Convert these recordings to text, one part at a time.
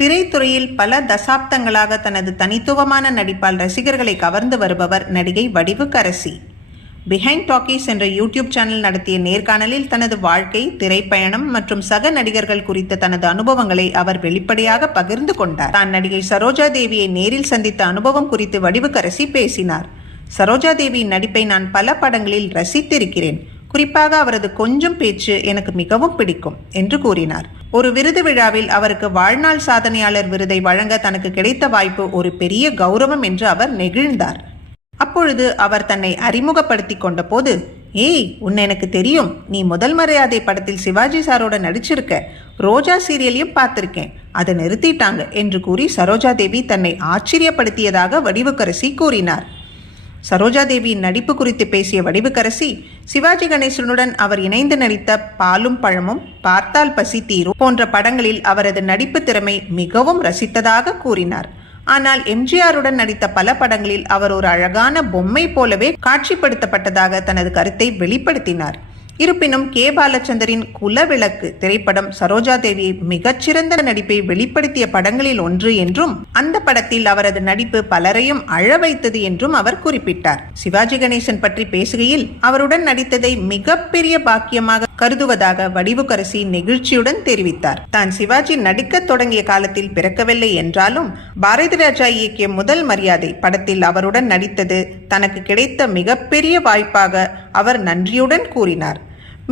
திரைத்துறையில் பல தசாப்தங்களாக தனது தனித்துவமான நடிப்பால் ரசிகர்களை கவர்ந்து வருபவர் நடிகை வடிவுக்கரசி. பிஹைண்ட் டாக்கீஸ் என்ற யூடியூப் சேனல் நடத்திய நேர்காணலில் தனது வாழ்க்கை, திரைப்பயணம் மற்றும் சக நடிகர்கள் குறித்த தனது அனுபவங்களை அவர் வெளிப்படையாக பகிர்ந்து கொண்டார். தான் நடிகை சரோஜா தேவியை நேரில் சந்தித்த அனுபவம் குறித்து வடிவுக்கரசி பேசினார். சரோஜா தேவியின் நடிப்பை நான் பல படங்களில் ரசித்திருக்கிறேன். குறிப்பாக அவரது கொஞ்சம் பேச்சு எனக்கு மிகவும் பிடிக்கும் என்று கூறினார். ஒரு விருது விழாவில் அவருக்கு வாழ்நாள் சாதனையாளர் விருதை வழங்க தனக்கு கிடைத்த வாய்ப்பு ஒரு பெரிய கௌரவம் என்று அவர் நெகிழ்ந்தார். அப்பொழுது அவர் தன்னை அறிமுகப்படுத்தி கொண்ட போது, ஏய், உன்னை எனக்கு தெரியும், நீ முதல் மரியாதை படத்தில் சிவாஜி சாரோட நடிச்சிருக்க, ரோஜா சீரியலையும் பார்த்திருக்கேன், அதை நிறுத்திட்டாங்க என்று கூறி சரோஜா தேவி தன்னை ஆச்சரியப்படுத்தியதாக வடிவுக்கரசி கூறினார். சரோஜா தேவியின் நடிப்பு குறித்து பேசிய வடிவுக்கரசி, சிவாஜி கணேசனுடன் அவர் இணைந்து நடித்த பாலும் பழமும், பார்த்தால் பசி தீரும் போன்ற படங்களில் அவரது நடிப்பு திறமை மிகவும் ரசித்ததாக கூறினார். ஆனால் எம்ஜிஆருடன் நடித்த பல படங்களில் அவர் ஒரு அழகான பொம்மை போலவே காட்சிப்படுத்தப்பட்டதாக தனது கருத்தை வெளிப்படுத்தினார். இருப்பினும் கே. பாலச்சந்தரின் குலவிளக்கு திரைப்படம் சரோஜா தேவியை மிகச்சிறந்த நடிப்பை வெளிப்படுத்திய படங்களில் ஒன்று என்றும், அந்த படத்தில் அவரது நடிப்பு பலரையும் அழ வைத்தது என்றும் அவர் குறிப்பிட்டார். சிவாஜி கணேசன் பற்றி பேசுகையில் அவருடன் நடித்ததை மிகப்பெரிய பாக்கியமாக கருதுவதாக வடிவுக்கரசி நெகிழ்ச்சியுடன் தெரிவித்தார். தான் சிவாஜி நடிக்க தொடங்கிய காலத்தில் பிறக்கவில்லை என்றாலும் பாரதி ராஜா இயக்கிய முதல் மரியாதை படத்தில் அவருடன் நடித்தது தனக்கு கிடைத்த மிகப்பெரிய வாய்ப்பாக அவர் நன்றியுடன் கூறினார்.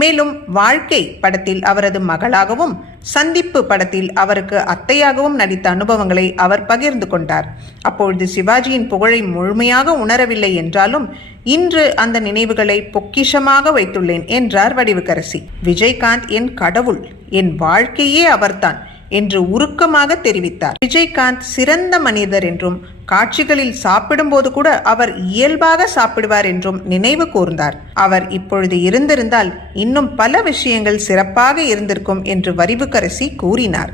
மேலும் வாழ்க்கை படத்தில் அவரது மகளாகவும், சந்திப்பு படத்தில் அவருக்கு அத்தையாகவும் நடித்த அனுபவங்களை அவர் பகிர்ந்து கொண்டார். அப்பொழுது சிவாஜியின் புகழை முழுமையாக உணரவில்லை என்றாலும் இன்று அந்த நினைவுகளை பொக்கிஷமாக வைத்துள்ளேன் என்றார் வடிவுக்கரசி. விஜயகாந்த் என் கடவுள், என் வாழ்க்கையே அவர்தான் என்று உருக்கமாக தெரிவித்தார். விஜயகாந்த் சிறந்த மனிதர் என்றும், காட்சிகளில் சாப்பிடும்போது கூட அவர் இயல்பாக சாப்பிடுவார் என்றும் நினைவு கூர்ந்தார். அவர் இப்பொழுது இருந்திருந்தால் இன்னும் பல விஷயங்கள் சிறப்பாக இருந்திருக்கும் என்று வடிவுக்கரசி கூறினார்.